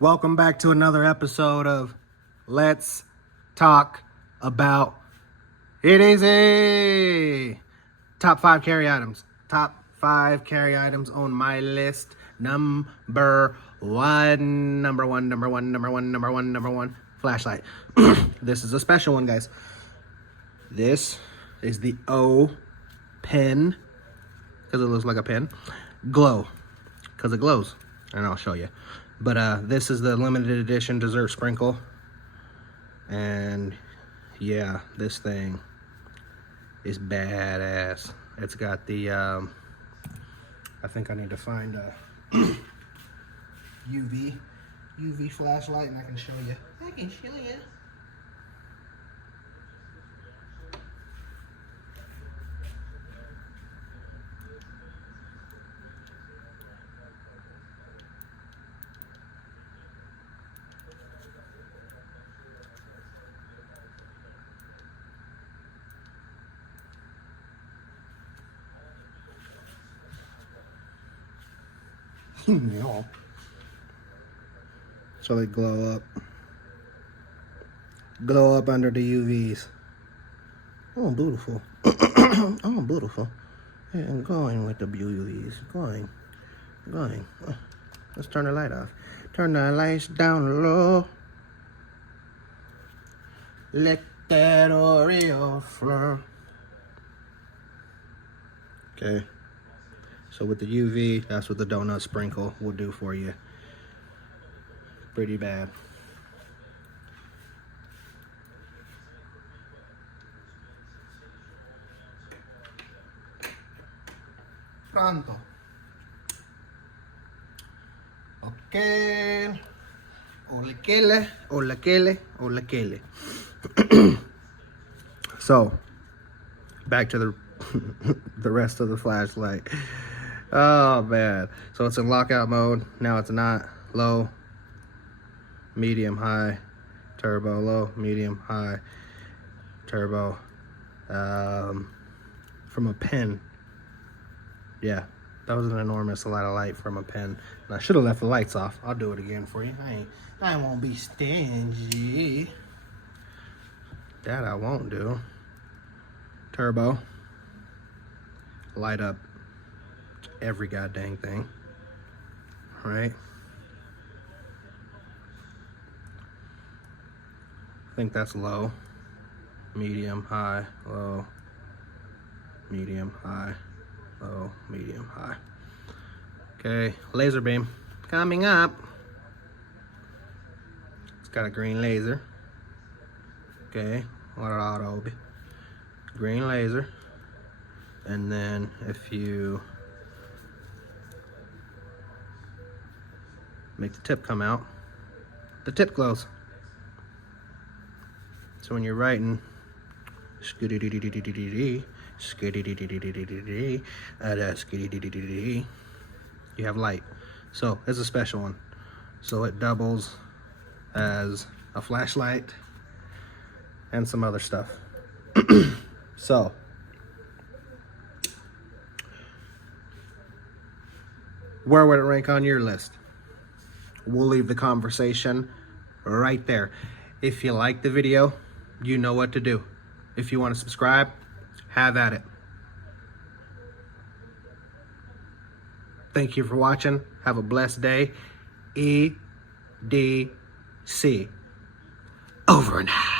Welcome back to another episode of Let's Talk About EDC. Top 5 carry items. Top 5 carry items on my list. Number one. Flashlight. This is a special one, guys. This is the O pen, because it looks like a pen. Glow, because it glows, and I'll show you. But this is the limited edition dessert sprinkle, and yeah, this thing is badass. It's got the I think I need to find a UV flashlight, and I can show you. Yeah. So they glow up under the UVs. Oh, beautiful. Oh, beautiful. Yeah, I'm going with the UVs. Going. Let's turn the light off. Turn the lights down low. Let that Oreo flow. Okay. So with the UV, that's what the donut sprinkle will do for you. Pretty bad. Pronto. Okay. Ole kele. So, back to the the rest of the flashlight. Oh man. So it's in lockout mode. Now it's not. Low, medium, high, turbo, low, medium, high, turbo. From a pen. Yeah, that was an enormous lot of light from a pen. And I should have left the lights off. I'll do it again for you. I won't be stingy. That I won't do. Turbo. Light up every goddamn thing. Right? I think that's low. Medium, high, low. Medium, high. Low, medium, high. Okay, laser beam coming up. It's got a green laser. Okay, green laser. And then if you make the tip come out, the tip glows. So when you're writing, you have light. So it's a special one. So it doubles as a flashlight and some other stuff. So where would it rank on your list? We'll leave the conversation right there. If you like the video, you know what to do. If you want to subscribe, have at it. Thank you for watching. Have a blessed day. EDC. Over and out.